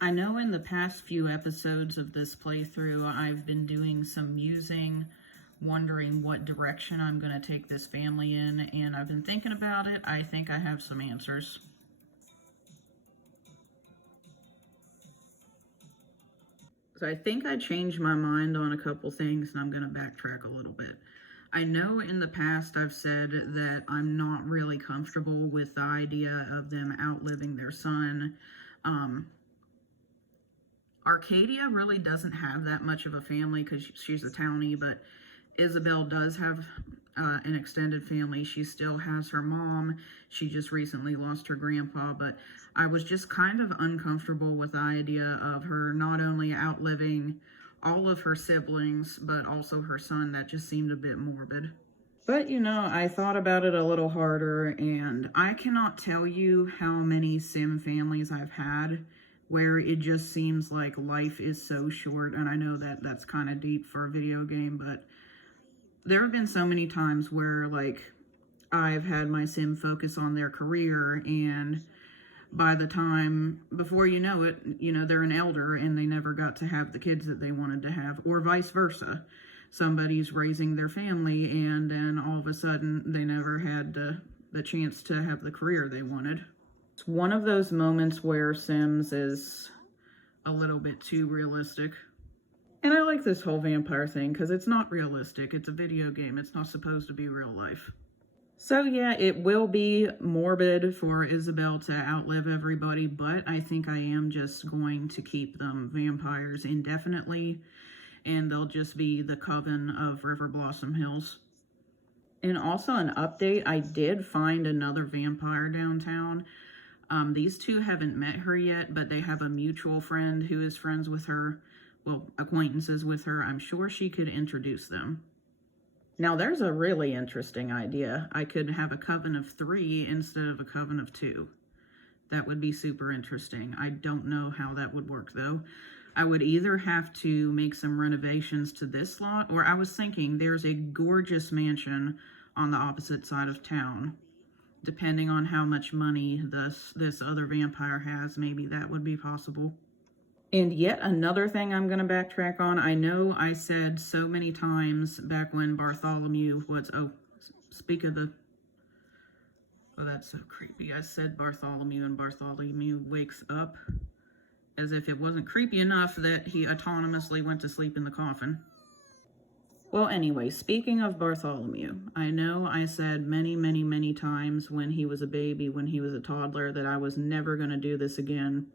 I know in the past few episodes of this playthrough, I've been doing some musing, wondering what direction I'm going to take this family in, and I've been thinking about it. I think I have some answers. So I think I changed my mind on a couple things, and I'm going to backtrack a little bit. I know in the past I've said that I'm not really comfortable with the idea of them outliving their son. Arcadia really doesn't have that much of a family because she's a townie, but Isabel does have an extended family. She still has her mom. She just recently lost her grandpa, but I was just kind of uncomfortable with the idea of her not only outliving all of her siblings, but also her son. That just seemed a bit morbid. But, I thought about it a little harder, and I cannot tell you how many sim families I've had where it just seems like life is so short. And I know that that's kind of deep for a video game, but there have been so many times where, like, I've had my sim focus on their career, and by the time, before you know it, they're an elder and they never got to have the kids that they wanted to have, or vice versa. Somebody's raising their family and then all of a sudden they never had the chance to have the career they wanted. It's one of those moments where Sims is a little bit too realistic. And I like this whole vampire thing because it's not realistic. It's a video game. It's not supposed to be real life. So yeah, it will be morbid for Isabel to outlive everybody, but I think I am just going to keep them vampires indefinitely, and they'll just be the coven of River Blossom Hills. And also an update, I did find another vampire downtown. These two haven't met her yet, but they have a mutual friend who is friends with her, well, acquaintances with her. I'm sure she could introduce them. Now, there's a really interesting idea. I could have a coven of 3 instead of a coven of 2. That would be super interesting. I don't know how that would work, though. I would either have to make some renovations to this lot, or I was thinking there's a gorgeous mansion on the opposite side of town. Depending on how much money this other vampire has, maybe that would be possible. And yet another thing I'm going to backtrack on. I know I said so many times back when Bartholomew was, speak of the, that's so creepy. I said Bartholomew and Bartholomew wakes up, as if it wasn't creepy enough that he autonomously went to sleep in the coffin. Well, anyway, speaking of Bartholomew, I know I said many, many, many times when he was a baby, when he was a toddler, that I was never going to do this again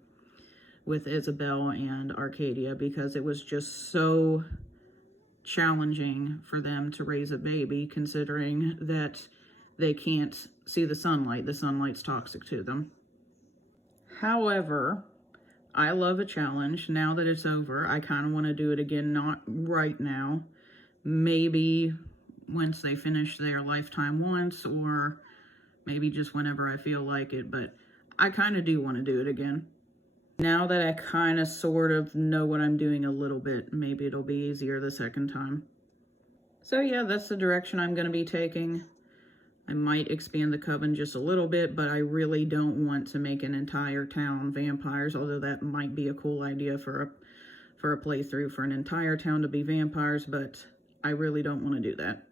with Isabel and Arcadia because it was just so challenging for them to raise a baby, considering that they can't see the sunlight. The sunlight's toxic to them. However, I love a challenge. Now that it's over, I kind of want to do it again, not right now. Maybe once they finish their lifetime once, or maybe just whenever I feel like it, but I kind of do want to do it again. Now that I kind of sort of know what I'm doing a little bit, maybe it'll be easier the second time. So yeah, that's the direction I'm going to be taking. I might expand the coven just a little bit, but I really don't want to make an entire town vampires, although that might be a cool idea for a playthrough, for an entire town to be vampires, but I really don't want to do that.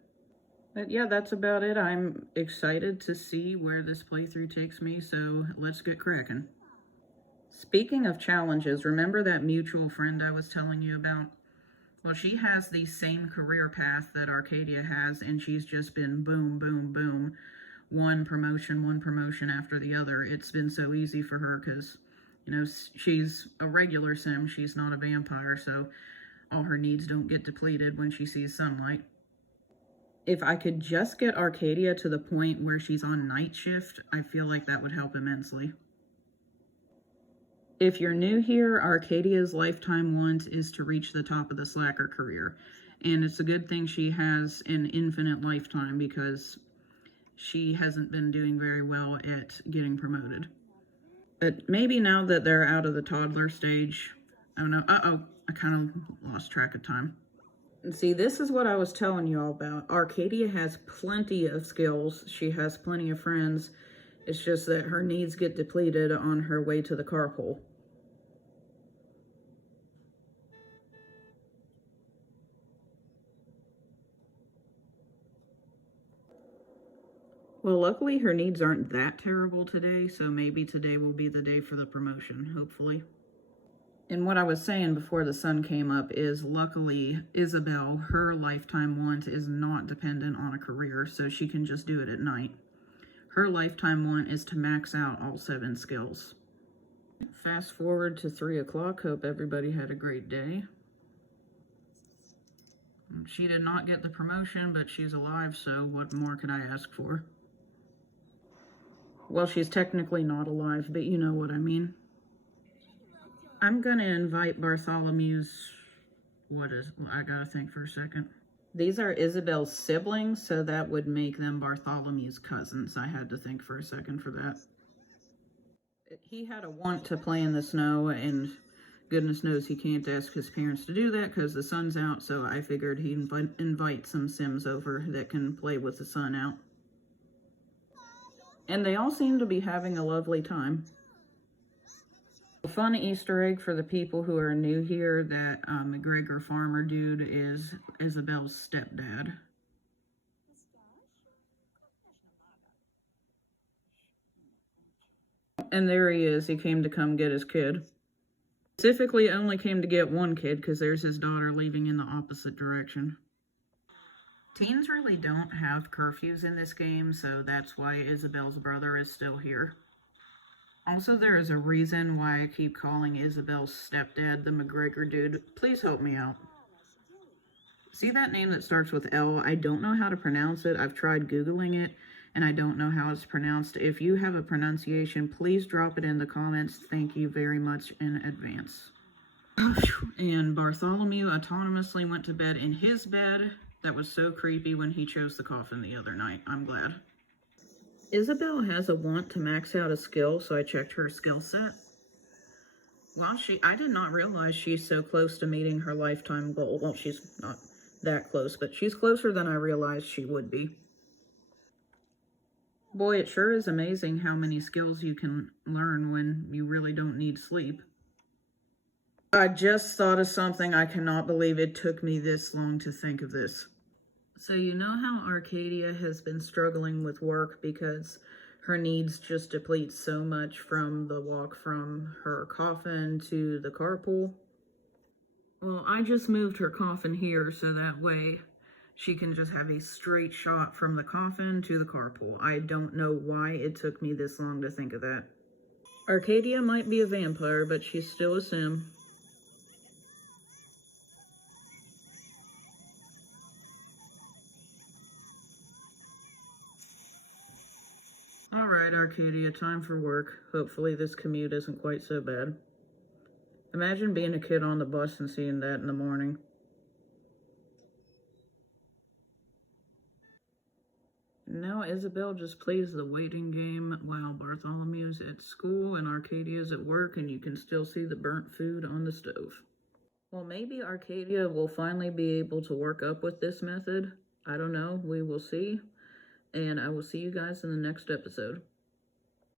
But yeah, that's about it. I'm excited to see where this playthrough takes me, so let's get cracking. Speaking of challenges, remember that mutual friend I was telling you about? Well, she has the same career path that Arcadia has, and she's just been boom, boom, boom. One promotion after the other. It's been so easy for her because, she's a regular sim. She's not a vampire, so all her needs don't get depleted when she sees sunlight. If I could just get Arcadia to the point where she's on night shift, I feel like that would help immensely. If you're new here, Arcadia's lifetime want is to reach the top of the slacker career. And it's a good thing she has an infinite lifetime because she hasn't been doing very well at getting promoted. But maybe now that they're out of the toddler stage, I don't know. I kind of lost track of time. And see, this is what I was telling you all about. Arcadia has plenty of skills. She has plenty of friends. It's just that her needs get depleted on her way to the carpool. Well, luckily her needs aren't that terrible today, so maybe today will be the day for the promotion, hopefully. And what I was saying before the sun came up is luckily Isabel, her lifetime want is not dependent on a career, so she can just do it at night. Her lifetime want is to max out all 7 skills. Fast forward to 3 o'clock. Hope everybody had a great day. She did not get the promotion, but she's alive, so what more could I ask for? Well, she's technically not alive, but you know what I mean. I'm gonna invite Bartholomew's... I gotta think for a second. These are Isabel's siblings, so that would make them Bartholomew's cousins. I had to think for a second for that. He had a want to play in the snow, and goodness knows he can't ask his parents to do that because the sun's out, so I figured he'd invite some Sims over that can play with the sun out. And they all seem to be having a lovely time. A fun Easter egg for the people who are new here, that McGregor farmer dude is Isabel's stepdad. And there he is. He came to come get his kid. Specifically only came to get one kid because there's his daughter leaving in the opposite direction. Teens really don't have curfews in this game, so that's why Isabel's brother is still here. Also, there is a reason why I keep calling Isabel's stepdad the McGregor dude. Please help me out. See that name that starts with L? I don't know how to pronounce it. I've tried Googling it, and I don't know how it's pronounced. If you have a pronunciation, please drop it in the comments. Thank you very much in advance. And Bartholomew autonomously went to bed in his bed. That was so creepy when he chose the coffin the other night. I'm glad. Isabel has a want to max out a skill, so I checked her skill set. Well, I did not realize she's so close to meeting her lifetime goal. Well, she's not that close, but she's closer than I realized she would be. Boy, it sure is amazing how many skills you can learn when you really don't need sleep. I just thought of something. I cannot believe it took me this long to think of this. So you know how Arcadia has been struggling with work because her needs just deplete so much from the walk from her coffin to the carpool? Well, I just moved her coffin here so that way she can just have a straight shot from the coffin to the carpool. I don't know why it took me this long to think of that. Arcadia might be a vampire, but she's still a Sim. Alright, Arcadia, time for work. Hopefully this commute isn't quite so bad. Imagine being a kid on the bus and seeing that in the morning. Now Isabel just plays the waiting game while Bartholomew's at school and Arcadia's at work, and you can still see the burnt food on the stove. Well, maybe Arcadia will finally be able to work up with this method. I don't know. We will see. And I will see you guys in the next episode.